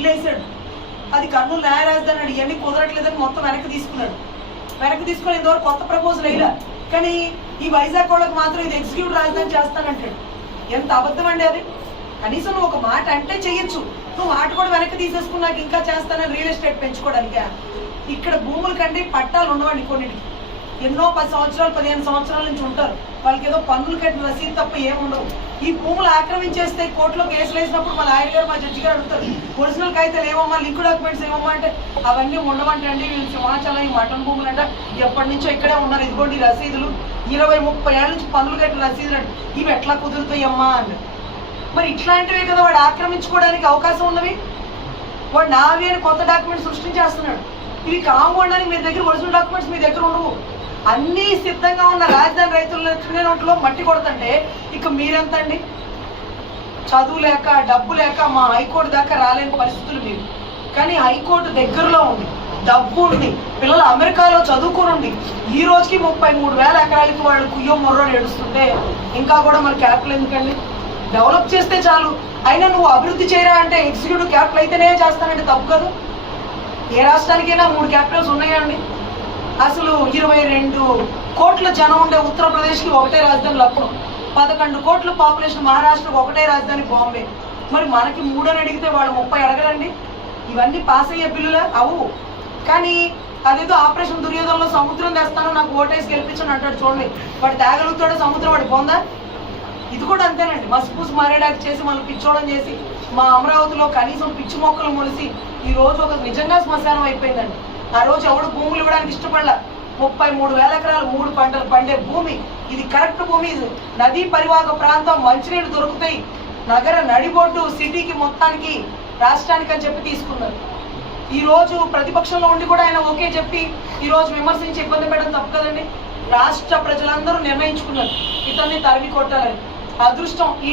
Bill అది కర్నూలు న్యాయ రాజధాని ఇవన్నీ కుదరట్లేదని మొత్తం వెనక్కి తీసుకున్నాడు. వెనక్కి తీసుకొని ఇంతవరకు కొత్త ప్రపోజల్ అయినా కానీ ఈ వైజాగ్ వాళ్ళకి మాత్రం ఇది ఎగ్జిక్యూటివ్ రాజధాని చేస్తానంటాడు. ఎంత అబద్ధం అండి అది? కనీసం నువ్వు ఒక మాట అంటే చేయొచ్చు నువ్వు మాట కూడా వెనక్కి తీసేసుకున్నాక ఇంకా చేస్తానని రియల్ ఎస్టేట్ పెంచుకోవడానికి? ఇక్కడ భూముల కంటే పట్టాలు ఉండవండి కొన్నిటికి. ఎన్నో పది సంవత్సరాలు పదిహేను సంవత్సరాల నుంచి ఉంటారు. వాళ్ళకి ఏదో పన్నులు కట్టిన రసీదు తప్ప ఏముండవు ఈ భూములు ఆక్రమించేస్తే కోర్టులో కేసులు వేసినప్పుడు మా లాయర్ గారు మా జడ్జి గారు అడుగుతారు ఒరిజినల్ కాగితాలు ఏమమ్మా? లింక్ డాక్యుమెంట్స్ ఏమమ్మా? అంటే అవన్నీ ఉండమంటే అండి వీళ్ళు సింహాచలం ఈ మటన్ భూములు అంటే ఎప్పటి నుంచో ఇక్కడే ఉన్నారు. ఇదిగోండి ఈ రసీదులు. ఇరవై ముప్పై ఏళ్ళ నుంచి పన్నులు కట్టిన రసీదులు అంటే. ఇవి ఎట్లా కుదురుతాయమ్మా అని మరి ఇట్లాంటివే కదా వాడు ఆక్రమించుకోవడానికి అవకాశం ఉన్నవి వాడు నావి అని కొత్త డాక్యుమెంట్ సృష్టించేస్తున్నాడు. ఇవి కాంపౌండానికి మీ దగ్గర ఒరిజినల్ డాక్యుమెంట్స్ మీ దగ్గర ఉండవు. అన్నీ సిద్ధంగా ఉన్న రాజధాని రైతుల నోట్లో మట్టి కొడుతుంటే ఇక మీరెంత అండి చదువు లేక డబ్బు లేక మా హైకోర్టు దాకా రాలేని పరిస్థితులు మీరు. కానీ హైకోర్టు దగ్గరలో ఉంది డబ్బు ఉంది పిల్లలు అమెరికాలో చదువుకుని ఉంది. ఈ రోజుకి ముప్పై మూడు వేల ఎకరాలకి వాళ్ళు కుయ్యో మొర్రో ఏడుస్తుంటే ఇంకా కూడా మన క్యాపిటల్ ఎందుకండి? డెవలప్ చేస్తే చాలు. అయినా నువ్వు అభివృద్ధి చేయరా అంటే ఎగ్జిక్యూటివ్ క్యాపిటల్ అయితేనే చేస్తానంటే తప్పు కదా. ఏ రాష్ట్రానికైనా మూడు క్యాపిటల్స్ ఉన్నాయా అండి? అసలు ఇరవై రెండు కోట్ల జనం ఉండే ఉత్తరప్రదేశ్కి ఒకటే రాజధాని లక్నో. పదకొండు కోట్ల పాపులేషన్ మహారాష్ట్రకు ఒకటే రాజధాని బాంబే. మరి మనకి మూడని అడిగితే వాళ్ళు ముప్పై అడగలండి? ఇవన్నీ పాస్ అయ్యే బిల్లులా? అవు. కానీ అదేదో ఆపరేషన్ దుర్యోధనలో సముద్రం తెస్తాను నాకు ఓటేసి గెలిపించని అంటాడు చూడండి. వాడు తేగలుగుతాడో సముద్రం వాడు పొందా ఇది కూడా అంతేనండి. మసిపూసి మారేడాకి చేసి మనం పిచ్చోడం చేసి మా అమరావతిలో కనీసం పిచ్చి మొక్కలు మొలిసి ఈ రోజు ఒక నిజంగా శ్మశానం అయిపోయిందండి. ఆ రోజు ఎవడు భూములు ఇవ్వడానికి ఇష్టపడలా? ముప్పై మూడు వేల ఎకరాలు మూడు పంటలు పండే భూమి. ఇది కరెక్ట్ భూమి ఇది. నదీ పరివాహక ప్రాంతం మంచినీళ్ళు దొరుకుతాయి. నగర నడిబొడ్డు సిటీకి మొత్తానికి రాష్ట్రానికి అని చెప్పి తీసుకున్నారు. ఈ రోజు ప్రతిపక్షంలో ఉండి కూడా ఆయన ఓకే చెప్పి ఈ రోజు విమర్శించి ఇబ్బంది పెట్టడం తప్పు కదండి? రాష్ట్ర ప్రజలందరూ నిర్ణయించుకున్నారు. ఇతన్ని తరిమి కొట్టాలని. అదృష్టం ఈ